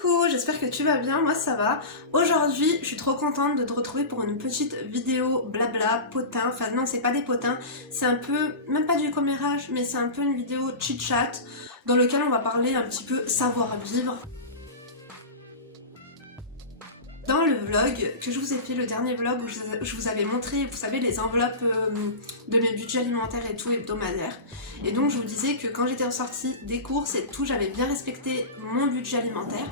Coucou, j'espère que tu vas bien, moi ça va. Aujourd'hui, je suis trop contente de te retrouver pour une petite vidéo blabla, potin. Enfin non, c'est pas des potins, c'est un peu, même pas du commérage, mais c'est un peu une vidéo chit-chat dans lequel on va parler un petit peu savoir-vivre. Dans le vlog que je vous ai fait, le dernier vlog où je vous avais montré, vous savez, les enveloppes de mes budgets alimentaires et tout hebdomadaires. Et donc je vous disais que quand j'étais en sortie des courses et tout, j'avais bien respecté mon budget alimentaire.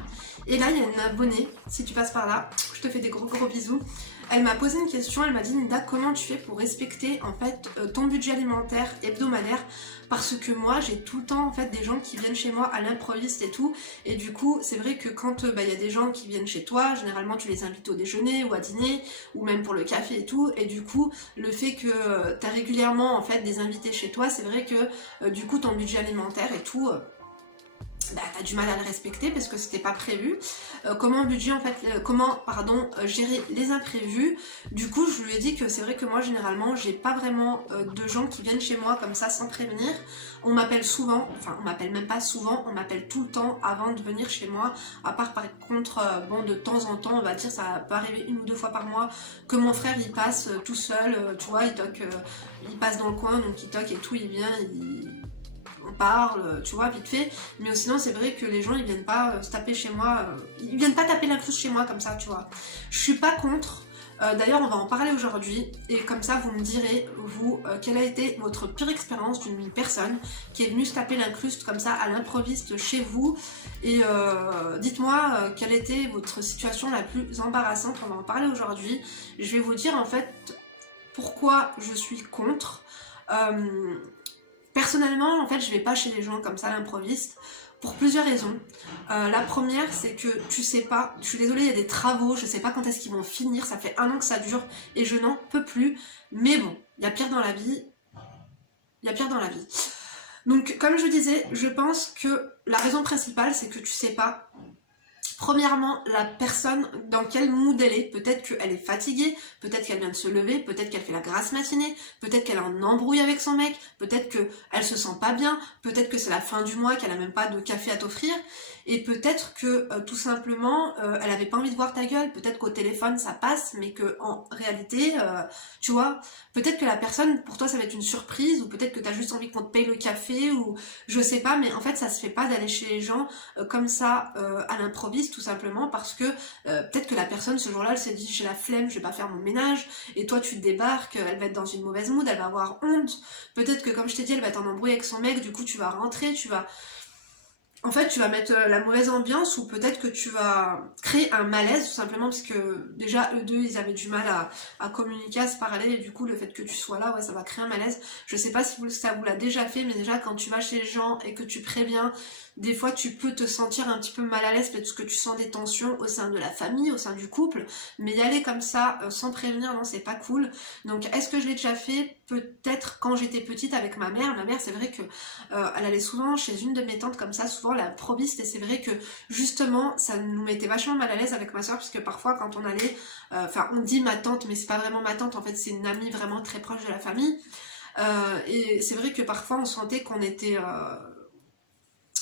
Et là, il y a une abonnée, si tu passes par là, je te fais des gros bisous. Elle m'a posé une question, elle m'a dit Nida, comment tu fais pour respecter en fait ton budget alimentaire hebdomadaire? Parce que moi j'ai tout le temps en fait des gens qui viennent chez moi à l'improviste et tout, et du coup c'est vrai que quand y a des gens qui viennent chez toi, généralement tu les invites au déjeuner ou à dîner ou même pour le café et tout, et du coup le fait que tu as régulièrement en fait des invités chez toi, c'est vrai que du coup ton budget alimentaire et tout t'as du mal à le respecter parce que c'était pas prévu. Comment gérer les imprévus. Du coup je lui ai dit que c'est vrai que moi généralement j'ai pas vraiment de gens qui viennent chez moi comme ça sans prévenir. On m'appelle souvent, enfin on m'appelle même pas souvent, on m'appelle tout le temps avant de venir chez moi, à part par contre de temps en temps, on va dire ça peut arriver 1 ou 2 fois par mois que mon frère il passe tout seul, tu vois, il toque, il passe dans le coin donc il toque et tout, il vient, on parle, tu vois, vite fait, mais sinon c'est vrai que les gens ils viennent pas se taper chez moi, ils viennent pas taper l'incruste chez moi comme ça, tu vois. Je suis pas contre, d'ailleurs on va en parler aujourd'hui, et comme ça vous me direz, vous, quelle a été votre pire expérience d'une personne qui est venue se taper l'incruste comme ça à l'improviste chez vous, et dites-moi quelle était votre situation la plus embarrassante, on va en parler aujourd'hui. Je vais vous dire en fait pourquoi je suis contre. Personnellement, en fait, je vais pas chez les gens comme ça à l'improviste pour plusieurs raisons. La première, c'est que tu sais pas, je suis désolée, il y a des travaux, je sais pas quand est-ce qu'ils vont finir, ça fait 1 an que ça dure et je n'en peux plus. Mais bon, il y a pire dans la vie. Il y a pire dans la vie. Donc, comme je disais, je pense que la raison principale, c'est que tu sais pas. Premièrement, la personne dans quel mood elle est. Peut-être qu'elle est fatiguée, peut-être qu'elle vient de se lever, peut-être qu'elle fait la grasse matinée, peut-être qu'elle a un embrouille avec son mec, peut-être qu'elle se sent pas bien, peut-être que c'est la fin du mois, qu'elle a même pas de café à t'offrir, et peut-être que tout simplement elle avait pas envie de voir ta gueule, peut-être qu'au téléphone ça passe, mais que en réalité, tu vois, peut-être que la personne, pour toi ça va être une surprise, ou peut-être que t'as juste envie qu'on te paye le café, ou je sais pas, mais en fait ça se fait pas d'aller chez les gens comme ça à l'improviste, tout simplement parce que peut-être que la personne ce jour-là elle s'est dit j'ai la flemme, je vais pas faire mon ménage, et toi tu te débarques, elle va être dans une mauvaise mood, elle va avoir honte, peut-être que comme je t'ai dit elle va être en embrouille avec son mec, du coup tu vas rentrer, en fait, tu vas mettre la mauvaise ambiance, ou peut-être que tu vas créer un malaise tout simplement parce que déjà eux deux ils avaient du mal à communiquer, à se parler, et du coup le fait que tu sois là, ouais, ça va créer un malaise. Je sais pas si ça vous l'a déjà fait, mais déjà quand tu vas chez les gens et que tu préviens, des fois tu peux te sentir un petit peu mal à l'aise parce que tu sens des tensions au sein de la famille, au sein du couple, mais y aller comme ça sans prévenir, non, c'est pas cool. Donc est-ce que je l'ai déjà fait? Peut-être quand j'étais petite avec ma mère. Ma mère, c'est vrai que elle allait souvent chez une de mes tantes comme ça, souvent l'improviste, et c'est vrai que justement ça nous mettait vachement mal à l'aise avec ma soeur, puisque parfois quand on allait, on dit ma tante mais c'est pas vraiment ma tante, en fait c'est une amie vraiment très proche de la famille, et c'est vrai que parfois on sentait qu'on était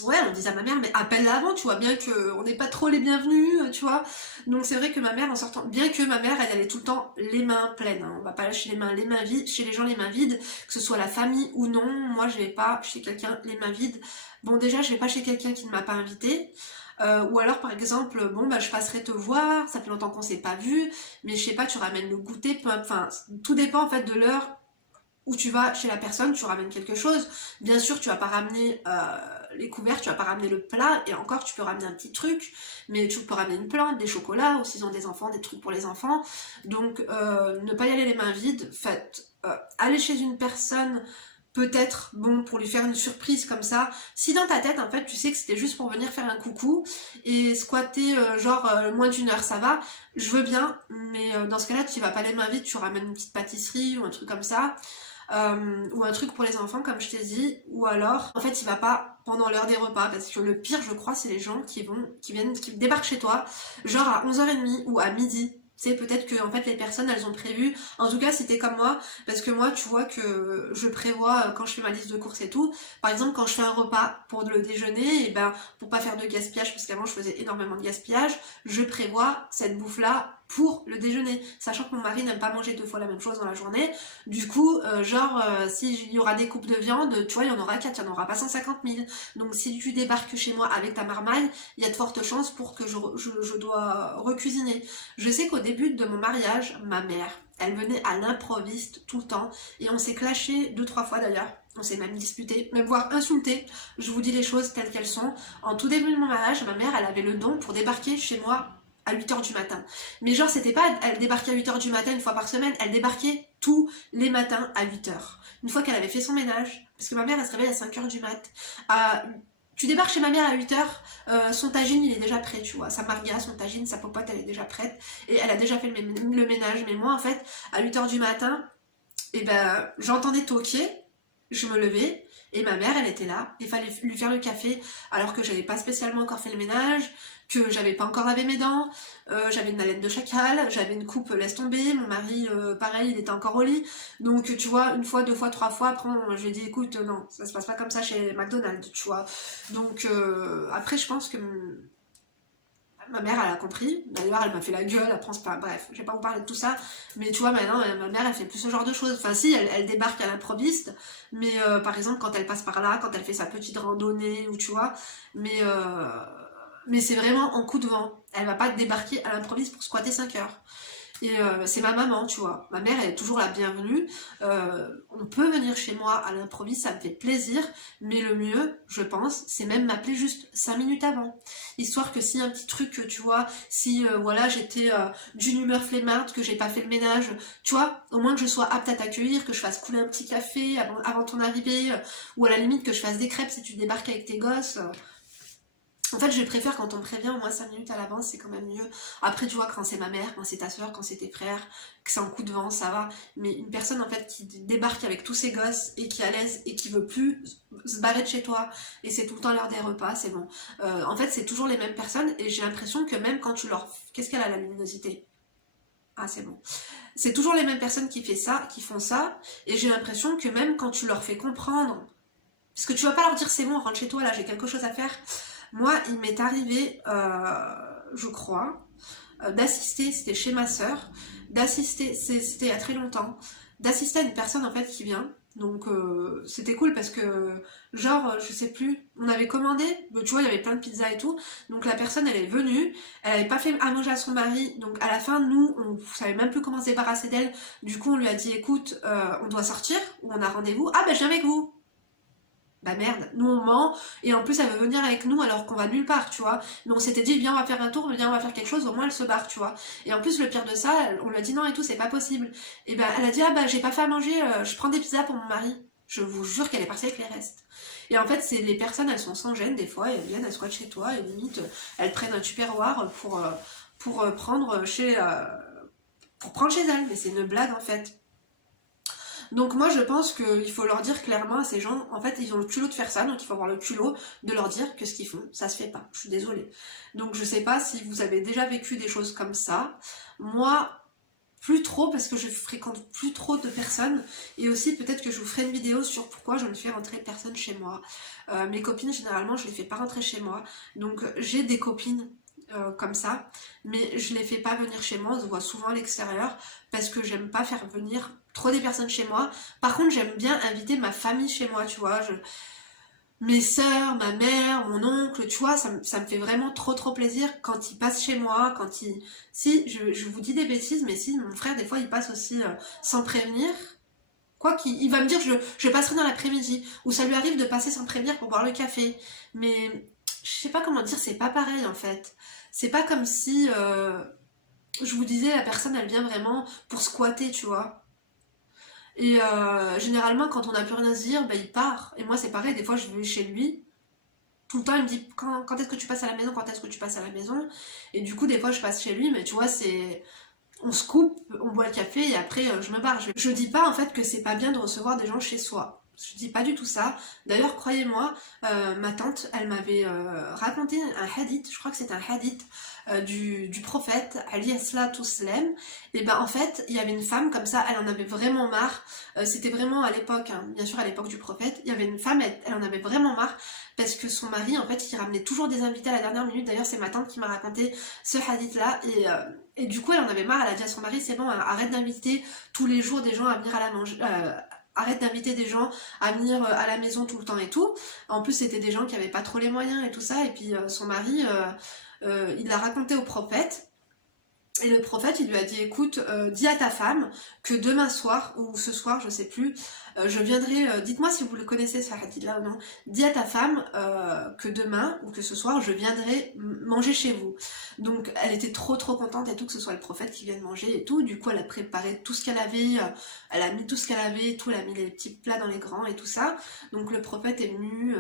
ouais, on disait à ma mère, mais appelle-la avant, tu vois, bien qu'on n'est pas trop les bienvenus, tu vois. Donc c'est vrai que ma mère, en sortant, bien que ma mère, elle allait tout le temps les mains pleines, hein, on va pas lâcher les mains vides, chez les gens les mains vides, que ce soit la famille ou non, moi je vais pas chez quelqu'un les mains vides. Bon, déjà, je vais pas chez quelqu'un qui ne m'a pas invité. Ou alors par exemple, bon bah je passerai te voir, ça fait longtemps qu'on s'est pas vu, mais je sais pas, tu ramènes le goûter, enfin tout dépend en fait de l'heure où tu vas chez la personne, tu ramènes quelque chose. Bien sûr, tu vas pas ramener les couverts, tu vas pas ramener le plat, et encore tu peux ramener un petit truc, mais tu peux ramener une plante, des chocolats, ou s'ils ont des enfants, des trucs pour les enfants. Donc ne pas y aller les mains vides, faites aller chez une personne, peut-être, bon, pour lui faire une surprise comme ça. Si dans ta tête, en fait, tu sais que c'était juste pour venir faire un coucou et squatter moins d'1 heure, ça va, je veux bien, mais dans ce cas-là, tu vas pas les mains vides, tu ramènes une petite pâtisserie ou un truc comme ça. Ou un truc pour les enfants comme je t'ai dit, ou alors en fait il va pas pendant l'heure des repas, parce que le pire je crois c'est les gens qui débarquent chez toi genre à 11h30 ou à midi, C'est peut-être que en fait les personnes elles ont prévu, en tout cas si t'es comme moi, parce que moi tu vois que je prévois quand je fais ma liste de courses et tout, par exemple quand je fais un repas pour le déjeuner, et ben pour pas faire de gaspillage, parce qu'avant je faisais énormément de gaspillage, je prévois cette bouffe là pour le déjeuner, sachant que mon mari n'aime pas manger 2 fois la même chose dans la journée, du coup s'il y aura des coupes de viande, tu vois il y en aura 4, il n'y en aura pas 150 000, donc si tu débarques chez moi avec ta marmaille, il y a de fortes chances pour que je dois recuisiner. Je sais qu'au début de mon mariage, ma mère, elle venait à l'improviste tout le temps et on s'est clashé 2-3 fois d'ailleurs. On s'est même disputé, même voire insulté. Je vous dis les choses telles qu'elles sont. En tout début de mon mariage, ma mère, elle avait le don pour débarquer chez moi à 8h du matin. Mais genre, c'était pas, elle débarquait à 8h du matin une fois par semaine, elle débarquait tous les matins à 8h. Une fois qu'elle avait fait son ménage, parce que ma mère, elle se réveille à 5h du mat. Tu débarques chez ma mère à 8h, son tagine il est déjà prêt, tu vois. Sa marga, son tagine, sa popote elle est déjà prête. Et elle a déjà fait le ménage. Mais moi en fait, à 8h du matin, et ben j'entendais toquer, je me levais, et ma mère elle était là. Il fallait lui faire le café alors que j'avais pas spécialement encore fait le ménage, que j'avais pas encore lavé mes dents, j'avais une haleine de chacal, j'avais une coupe laisse tomber, mon mari pareil il était encore au lit, donc tu vois, 1 fois, 2 fois, 3 fois, après je lui ai dit écoute non, ça se passe pas comme ça chez McDonald's, tu vois, donc après je pense que ma mère elle a compris, d'ailleurs elle m'a fait la gueule, après pas, bref, je vais pas vous parler de tout ça, mais tu vois maintenant ma mère elle fait plus ce genre de choses, enfin si elle débarque à l'improviste, mais par exemple quand elle passe par là, quand elle fait sa petite randonnée, ou tu vois, mais c'est vraiment en coup de vent. Elle va pas débarquer à l'improviste pour squatter 5 heures. Et c'est ma maman, tu vois. Ma mère, elle est toujours la bienvenue. On peut venir chez moi à l'improviste, ça me fait plaisir. Mais le mieux, je pense, c'est même m'appeler juste 5 minutes avant. Histoire que si un petit truc, tu vois, si voilà, j'étais d'une humeur flemmarde, que j'ai pas fait le ménage, tu vois, au moins que je sois apte à t'accueillir, que je fasse couler un petit café avant ton arrivée, ou à la limite que je fasse des crêpes si tu débarques avec tes gosses. En fait, je préfère quand on me prévient au moins 5 minutes à l'avance, c'est quand même mieux. Après, tu vois, quand c'est ma mère, quand c'est ta soeur, quand c'est tes frères, que c'est un coup de vent, ça va. Mais une personne, en fait, qui débarque avec tous ses gosses et qui est à l'aise et qui veut plus se barrer de chez toi et c'est tout le temps l'heure des repas, c'est bon. En fait, c'est toujours les mêmes personnes et j'ai l'impression que même quand tu leur... Qu'est-ce qu'elle a, la luminosité? Ah, c'est bon. C'est toujours les mêmes personnes qui font ça et j'ai l'impression que même quand tu leur fais comprendre... Parce que tu vas pas leur dire c'est bon, rentre chez toi, là, j'ai quelque chose à faire... Moi, il m'est arrivé, je crois, d'assister, c'était chez ma sœur, d'assister, c'était il y a très longtemps, d'assister à une personne en fait qui vient. Donc c'était cool parce que, genre, je sais plus, on avait commandé, tu vois, il y avait plein de pizzas et tout, donc la personne elle est venue, elle avait pas fait à manger à son mari, donc à la fin, nous, on savait même plus comment se débarrasser d'elle, du coup on lui a dit, écoute, on doit sortir, ou on a rendez-vous, ah ben je viens avec vous. Bah merde, nous on ment, et en plus elle veut venir avec nous alors qu'on va nulle part, tu vois. Mais on s'était dit, viens on va faire un tour, viens on va faire quelque chose, au moins elle se barre, tu vois. Et en plus le pire de ça, on lui a dit non et tout, c'est pas possible. Et ben elle a dit, ah bah j'ai pas fait à manger, je prends des pizzas pour mon mari. Je vous jure qu'elle est partie avec les restes. Et en fait, c'est les personnes, elles sont sans gêne des fois, et elles viennent, elles squattent chez toi, et limite, elles prennent un tupperware pour prendre pour prendre chez elles. Mais c'est une blague en fait. Donc moi je pense qu'il faut leur dire clairement à ces gens, en fait ils ont le culot de faire ça, donc il faut avoir le culot de leur dire que ce qu'ils font, ça se fait pas, je suis désolée. Donc je sais pas si vous avez déjà vécu des choses comme ça, moi plus trop parce que je fréquente plus trop de personnes, et aussi peut-être que je vous ferai une vidéo sur pourquoi je ne fais rentrer personne chez moi. Mes copines généralement je les fais pas rentrer chez moi, donc j'ai des copines comme ça, mais je les fais pas venir chez moi, on se voit souvent à l'extérieur parce que j'aime pas faire venir trop des personnes chez moi. Par contre j'aime bien inviter ma famille chez moi, tu vois, mes sœurs, ma mère, mon oncle, tu vois, ça me fait vraiment trop plaisir quand ils passent chez moi, quand ils... Si, je vous dis des bêtises, mais si, mon frère des fois il passe aussi sans prévenir, quoi qu'il va me dire je passerai dans l'après-midi, ou ça lui arrive de passer sans prévenir pour boire le café, mais je sais pas comment dire, c'est pas pareil en fait. C'est pas comme si, je vous disais, la personne elle vient vraiment pour squatter, tu vois. Et généralement, quand on n'a plus rien à se dire, bah, il part. Et moi, c'est pareil, des fois, je vais chez lui. Tout le temps, il me dit quand est-ce que tu passes à la maison, quand est-ce que tu passes à la maison. Et du coup, des fois, je passe chez lui, mais tu vois, c'est... On se coupe, on boit le café et après, je me barre. Je dis pas, en fait, que c'est pas bien de recevoir des gens chez soi. Je dis pas du tout ça. D'ailleurs, croyez-moi, ma tante, elle m'avait raconté un hadith, je crois que c'est un hadith du prophète Ali Salatu Salam. Et ben en fait, il y avait une femme comme ça, elle en avait vraiment marre. C'était vraiment à l'époque, hein, bien sûr à l'époque du prophète, il y avait une femme, elle en avait vraiment marre parce que son mari, en fait, il ramenait toujours des invités à la dernière minute. D'ailleurs, c'est ma tante qui m'a raconté ce hadith-là. Et du coup, elle en avait marre, elle a dit à son mari, c'est bon, arrête d'inviter tous les jours des gens à venir à la manger. Arrête d'inviter des gens à venir à la maison tout le temps et tout. En plus, c'était des gens qui avaient pas trop les moyens et tout ça. Et puis son mari, il l'a raconté au prophète. Et le prophète, il lui a dit, écoute, dis à ta femme que demain soir, ou ce soir, je sais plus, je viendrai, dites-moi si vous le connaissez ce hadith-là ou non, dis à ta femme que demain, ou que ce soir, je viendrai manger chez vous. Donc, elle était trop contente et tout, que ce soit le prophète qui vienne manger et tout. Du coup, elle a préparé tout ce qu'elle avait, elle a mis tout ce qu'elle avait et tout, elle a mis les petits plats dans les grands et tout ça. Donc, le prophète est venu...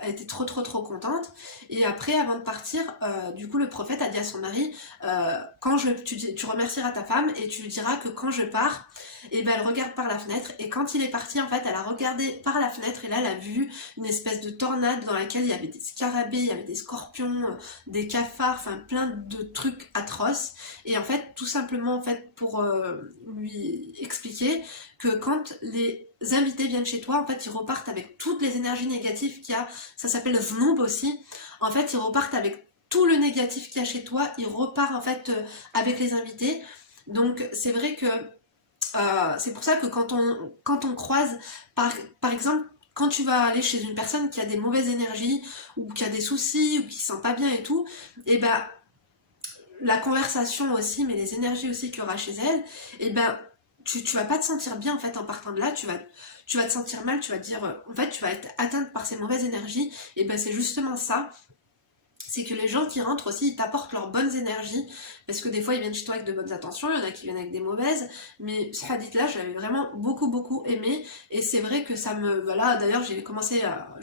elle était trop contente. Et après, avant de partir, du coup, le prophète a dit à son mari, tu remercieras ta femme et tu lui diras que quand je pars, et ben elle regarde par la fenêtre. Et quand il est parti, en fait, elle a regardé par la fenêtre et là, elle a vu une espèce de tornade dans laquelle il y avait des scarabées, il y avait des scorpions, des cafards, enfin plein de trucs atroces. Et en fait, tout simplement, en fait, pour lui expliquer que quand les invités viennent chez toi, en fait, ils repartent avec toutes les énergies négatives qu'il y a. Ça s'appelle le znoub aussi. En fait, ils repartent avec tout le négatif qu'il y a chez toi. Ils repartent, en fait, avec les invités. Donc, c'est vrai que c'est pour ça que quand on croise, par exemple, quand tu vas aller chez une personne qui a des mauvaises énergies, ou qui a des soucis, ou qui se sent pas bien et tout, et ben, la conversation aussi, mais les énergies aussi qu'il y aura chez elle, et ben, tu vas pas te sentir bien en fait en partant de là, tu vas te sentir mal, tu vas te dire, en fait tu vas être atteinte par ces mauvaises énergies, et ben c'est justement ça, c'est que les gens qui rentrent aussi, ils t'apportent leurs bonnes énergies, parce que des fois ils viennent chez toi avec de bonnes intentions, il y en a qui viennent avec des mauvaises, mais ce hadith-là, je l'avais vraiment beaucoup aimé, et c'est vrai que ça me... Voilà, d'ailleurs j'ai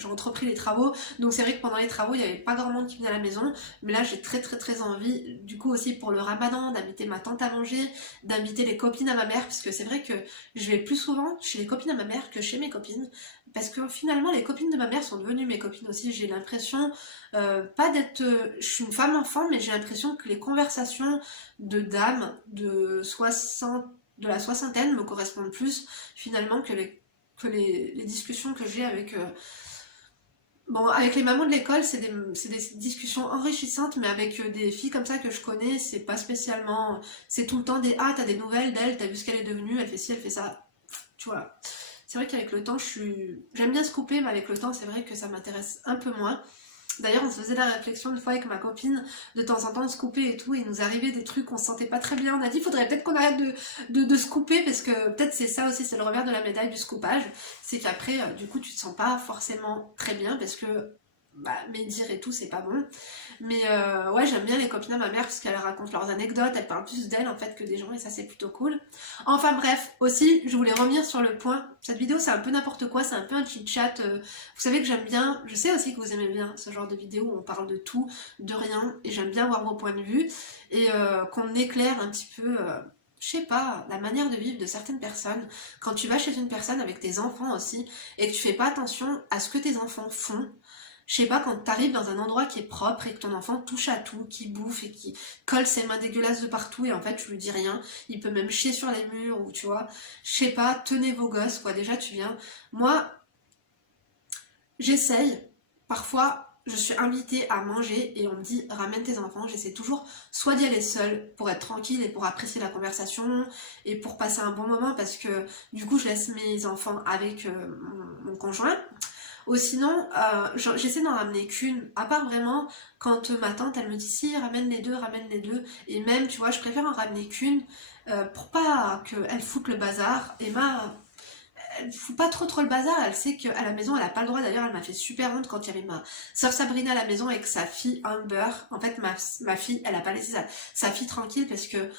entrepris les travaux, donc c'est vrai que pendant les travaux, il n'y avait pas grand monde qui venait à la maison, mais là j'ai très envie, du coup aussi pour le ramadan, d'inviter ma tante à manger, d'inviter les copines à ma mère, parce que c'est vrai que je vais plus souvent chez les copines à ma mère que chez mes copines, parce que finalement les copines de ma mère sont devenues mes copines aussi, j'ai l'impression pas d'être... je suis une femme enfant, mais j'ai l'impression que les conversations de dames de la soixantaine me correspondent plus finalement que les discussions que j'ai avec... Bon, avec les mamans de l'école, c'est des discussions enrichissantes, mais avec des filles comme ça que je connais, c'est pas spécialement... C'est tout le temps des « Ah, t'as des nouvelles d'elle, t'as vu ce qu'elle est devenue, elle fait ci, elle fait ça. » Tu vois. C'est vrai qu'avec le temps, j'aime bien se couper, mais avec le temps, c'est vrai que ça m'intéresse un peu moins. D'ailleurs, on se faisait la réflexion une fois avec ma copine, de temps en temps, de se couper et tout, et il nous arrivait des trucs qu'on se sentait pas très bien. On a dit, il faudrait peut-être qu'on arrête de se couper, parce que peut-être c'est ça aussi, c'est le revers de la médaille du scoopage, c'est qu'après, du coup, tu te sens pas forcément très bien, parce que médire et tout, c'est pas bon. Mais ouais, j'aime bien les copines à ma mère parce qu'elles racontent leurs anecdotes, elles parlent plus d'elles en fait que des gens et ça c'est plutôt cool. Enfin bref, aussi, je voulais revenir sur le point. Cette vidéo c'est un peu n'importe quoi, c'est un peu un chit-chat. Vous savez que j'aime bien, je sais aussi que vous aimez bien ce genre de vidéo où on parle de tout, de rien, et j'aime bien voir vos points de vue et qu'on éclaire un petit peu... je sais pas, la manière de vivre de certaines personnes, quand tu vas chez une personne avec tes enfants aussi, et que tu fais pas attention à ce que tes enfants font, je sais pas, quand t'arrives dans un endroit qui est propre et que ton enfant touche à tout, qui bouffe et qui colle ses mains dégueulasses de partout et en fait tu lui dis rien, il peut même chier sur les murs ou tu vois, je sais pas, tenez vos gosses quoi, déjà tu viens. Moi, j'essaye, parfois je suis invitée à manger et on me dit ramène tes enfants, j'essaie toujours soit d'y aller seule pour être tranquille et pour apprécier la conversation et pour passer un bon moment parce que du coup je laisse mes enfants avec mon conjoint. Ou sinon, j'essaie d'en ramener qu'une, à part vraiment quand ma tante elle me dit si ramène les deux, et même tu vois je préfère en ramener qu'une pour pas qu'elle foute le bazar. Emma, elle fout pas trop le bazar, elle sait qu'à la maison elle a pas le droit, d'ailleurs elle m'a fait super honte quand il y avait ma soeur Sabrina à la maison avec sa fille Amber, en fait ma fille elle a pas laissé sa fille tranquille parce que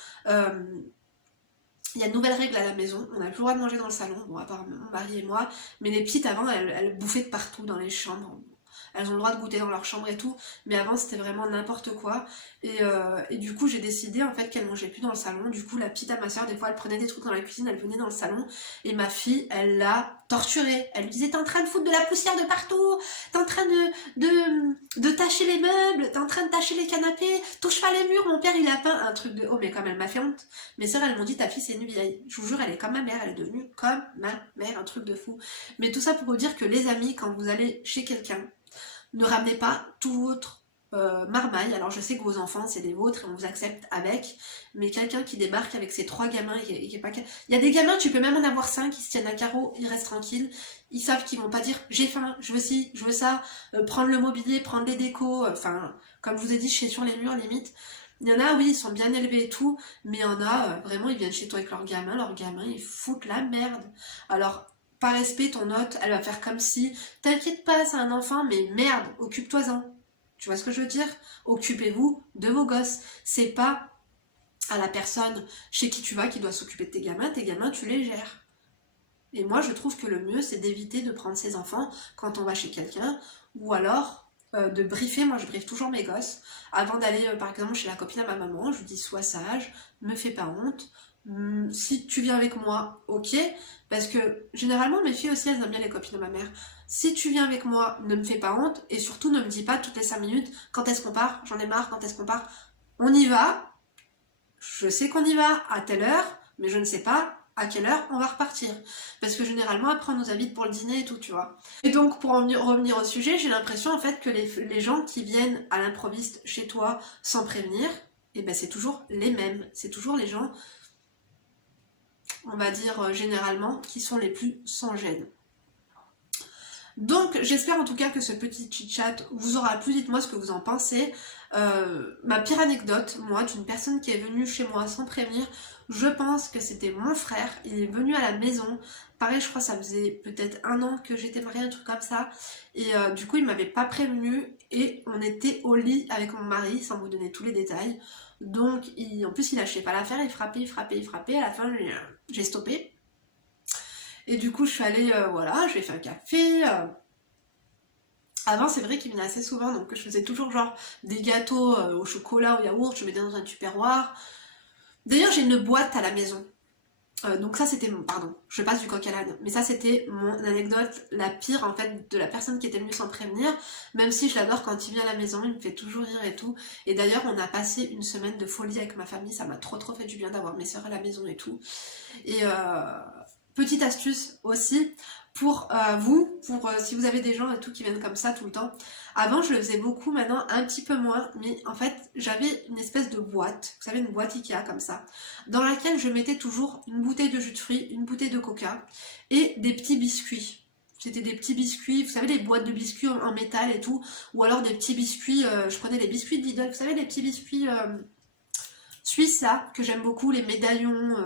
il y a de nouvelles règles à la maison, on n'a plus le droit de manger dans le salon, bon à part mon mari et moi, mais les petites avant elles bouffaient de partout dans les chambres. elles ont le droit de goûter dans leur chambre et tout, mais avant c'était vraiment n'importe quoi. Et du coup j'ai décidé en fait qu'elle mangeait plus dans le salon. Du coup la petite à ma soeur, des fois elle prenait des trucs dans la cuisine, elle venait dans le salon, et ma fille elle l'a torturée. Elle lui disait t'es en train de foutre de la poussière de partout, t'es en train de tacher les meubles, t'es en train de tacher les canapés, touche pas les murs, mon père il a peint un truc de... Oh mais comme elle m'a fait honte. Mes sœurs elles m'ont dit ta fille c'est une vieille. Je vous jure elle est comme ma mère, elle est devenue comme ma mère, un truc de fou. Mais tout ça pour vous dire que les amis, quand vous allez chez quelqu'un, ne ramenez pas tout votre marmaille. Alors je sais que vos enfants c'est des vôtres et on vous accepte avec, mais quelqu'un qui débarque avec ses 3 gamins et qui est pas... Il y a des gamins, tu peux même en avoir 5, ils se tiennent à carreau, ils restent tranquilles, ils savent qu'ils vont pas dire j'ai faim, je veux ci, je veux ça, prendre le mobilier, prendre les décos, enfin comme je vous ai dit, je suis sur les murs limite. Il y en a, oui, ils sont bien élevés et tout, mais il y en a, vraiment, ils viennent chez toi avec leurs gamins, ils foutent la merde. Alors, par respect, ton hôte, elle va faire comme si, t'inquiète pas, c'est un enfant, mais merde, occupe-toi-en. Tu vois ce que je veux dire? Occupez-vous de vos gosses. C'est pas à la personne chez qui tu vas qui doit s'occuper de tes gamins, tu les gères. Et moi, je trouve que le mieux, c'est d'éviter de prendre ses enfants quand on va chez quelqu'un, ou alors de briefer. Moi, je briefe toujours mes gosses. Avant d'aller, par exemple, chez la copine à ma maman, je lui dis sois sage, me fais pas honte. Si tu viens avec moi, ok. Parce que généralement, mes filles aussi, elles aiment bien les copines de ma mère. Si tu viens avec moi, ne me fais pas honte. Et surtout, ne me dis pas toutes les 5 minutes quand est-ce qu'on part, j'en ai marre, quand est-ce qu'on part. On y va. Je sais qu'on y va à telle heure, mais je ne sais pas à quelle heure on va repartir. Parce que généralement, après, on nous invite pour le dîner et tout, tu vois. Et donc, pour revenir au sujet, j'ai l'impression, en fait, que les gens qui viennent à l'improviste chez toi sans prévenir, et ben c'est toujours les mêmes. C'est toujours les gens, on va dire, généralement, qui sont les plus sans gêne. Donc j'espère en tout cas que ce petit chit-chat vous aura plu, dites-moi ce que vous en pensez. Ma pire anecdote, moi, d'une personne qui est venue chez moi sans prévenir, je pense que c'était mon frère, il est venu à la maison, pareil je crois ça faisait peut-être 1 an que j'étais mariée, un truc comme ça, et du coup il m'avait pas prévenu, et on était au lit avec mon mari, sans vous donner tous les détails, donc en plus il lâchait pas l'affaire, il frappait, à la fin j'ai stoppé. Et du coup, je suis allée, voilà, je lui ai fait un café. Avant, c'est vrai qu'il venait assez souvent, donc je faisais toujours genre des gâteaux au chocolat, au yaourt, je mettais dans un tupperware. D'ailleurs, j'ai une boîte à la maison. Donc ça, c'était mon... Pardon, je passe du coq à l'âne. Mais ça, c'était mon anecdote la pire, en fait, de la personne qui était venue sans prévenir. Même si je l'adore quand il vient à la maison, il me fait toujours rire et tout. Et d'ailleurs, on a passé une semaine de folie avec ma famille. Ça m'a trop fait du bien d'avoir mes soeurs à la maison et tout. Et... petite astuce aussi pour vous, si vous avez des gens et tout qui viennent comme ça tout le temps. Avant je le faisais beaucoup, maintenant un petit peu moins, mais en fait j'avais une espèce de boîte, vous savez une boîte Ikea comme ça, dans laquelle je mettais toujours une bouteille de jus de fruits, une bouteille de coca et des petits biscuits. C'était des petits biscuits, vous savez les boîtes de biscuits en métal et tout, ou alors des petits biscuits, je prenais les biscuits de Lidl, vous savez les petits biscuits suisses là, que j'aime beaucoup, les médaillons...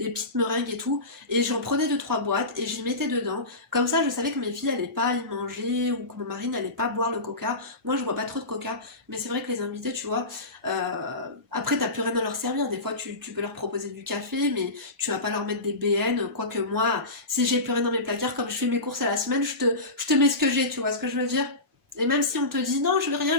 les petites meringues et tout, et j'en prenais 2-3 boîtes et j'y mettais dedans. Comme ça, je savais que mes filles n'allaient pas y manger ou que mon mari n'allait pas boire le coca. Moi, je bois pas trop de coca, mais c'est vrai que les invités, tu vois, après, t'as plus rien à leur servir. Des fois, tu peux leur proposer du café, mais tu vas pas leur mettre des BN. Quoique moi, si j'ai plus rien dans mes placards, comme je fais mes courses à la semaine, je te mets ce que j'ai, tu vois ce que je veux dire? Et même si on te dit non, je veux rien,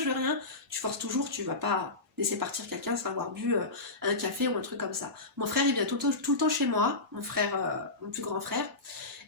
tu forces toujours, tu vas pas laisser partir quelqu'un sans avoir bu un café ou un truc comme ça. Mon frère, il vient tout le temps chez moi, mon frère, mon plus grand frère,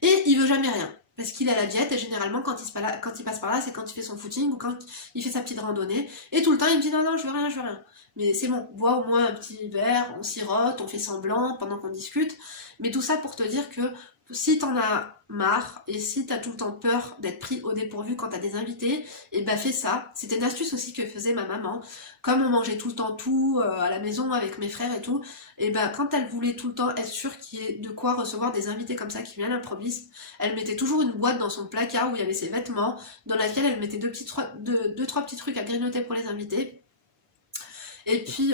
et il veut jamais rien. Parce qu'il a la diète, et généralement, quand il passe par là, c'est quand il fait son footing ou quand il fait sa petite randonnée. Et tout le temps, il me dit non, je veux rien. Mais c'est bon, bois au moins un petit verre, on sirote, on fait semblant pendant qu'on discute. Mais tout ça pour te dire que si t'en as marre et si t'as tout le temps peur d'être pris au dépourvu quand t'as des invités, et bah fais ça. C'était une astuce aussi que faisait ma maman. Comme on mangeait tout le temps tout à la maison avec mes frères et tout, et bah quand elle voulait tout le temps être sûre qu'il y ait de quoi recevoir des invités comme ça qui viennent à l'improviste, elle mettait toujours une boîte dans son placard où il y avait ses vêtements, dans laquelle elle mettait deux, trois petits trucs à grignoter pour les invités. Et puis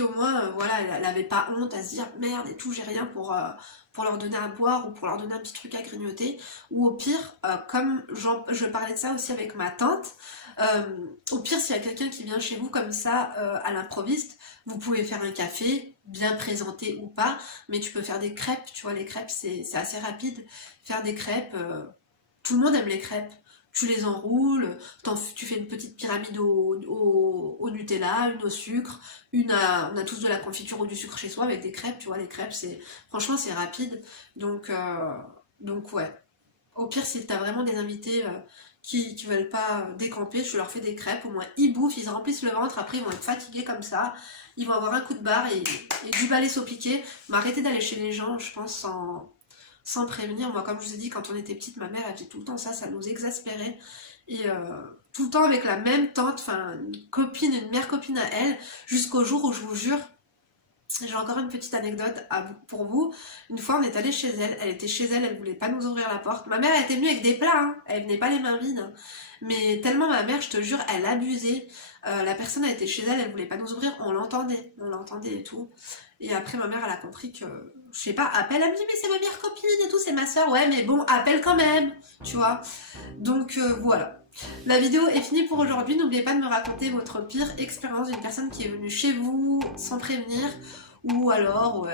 au moins, voilà, elle avait pas honte à se dire merde et tout, j'ai rien pour leur donner à boire ou pour leur donner un petit truc à grignoter. Ou au pire, comme je parlais de ça aussi avec ma tante, au pire, s'il y a quelqu'un qui vient chez vous comme ça à l'improviste, vous pouvez faire un café, bien présenté ou pas, mais tu peux faire des crêpes, tu vois, les crêpes c'est assez rapide. Faire des crêpes, tout le monde aime les crêpes. tu les enroules, tu fais une petite pyramide au Nutella, une au sucre, on a tous de la confiture ou du sucre chez soi avec des crêpes, tu vois, les crêpes, franchement, c'est rapide. Donc ouais. Au pire, si t'as vraiment des invités qui veulent pas décamper, je leur fais des crêpes, au moins ils bouffent, ils remplissent le ventre, après ils vont être fatigués comme ça, ils vont avoir un coup de barre et du balai saupiqué. M'arrêter d'aller chez les gens, je pense, sans prévenir. Moi, comme je vous ai dit, quand on était petite, ma mère, elle faisait tout le temps ça nous exaspérait. Et tout le temps avec la même tante, enfin, une mère copine à elle, jusqu'au jour où je vous jure, j'ai encore une petite anecdote pour vous. Une fois, on est allé chez elle. Elle était chez elle, elle voulait pas nous ouvrir la porte. Ma mère, elle était venue avec des plats, hein. Elle venait pas les mains vides, hein. Mais tellement ma mère, je te jure, elle abusait. La personne, elle était chez elle, elle voulait pas nous ouvrir. On l'entendait et tout. Et après, ma mère, elle a compris que, je sais pas, appelle, elle me dit, mais c'est ma meilleure copine et tout, c'est ma soeur. Ouais, mais bon, appelle quand même, tu vois. Donc voilà. La vidéo est finie pour aujourd'hui. N'oubliez pas de me raconter votre pire expérience d'une personne qui est venue chez vous sans prévenir, ou alors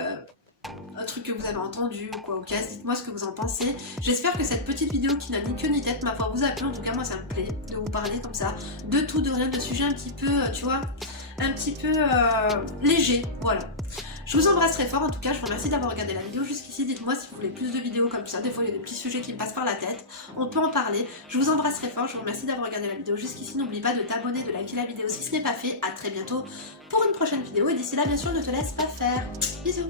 un truc que vous avez entendu ou quoi au cas. Dites-moi ce que vous en pensez. J'espère que cette petite vidéo qui n'a ni queue ni tête, ma foi, vous a plu. En tout cas, moi ça me plaît de vous parler comme ça, de tout, de rien, de sujets un petit peu, tu vois, un petit peu léger. Voilà. Je vous embrasse très fort, en tout cas, je vous remercie d'avoir regardé la vidéo jusqu'ici. Dites-moi si vous voulez plus de vidéos comme ça. Des fois, il y a des petits sujets qui me passent par la tête. On peut en parler. Je vous embrasse très fort, je vous remercie d'avoir regardé la vidéo jusqu'ici. N'oublie pas de t'abonner, de liker la vidéo si ce n'est pas fait. À très bientôt pour une prochaine vidéo. Et d'ici là, bien sûr, ne te laisse pas faire. Bisous.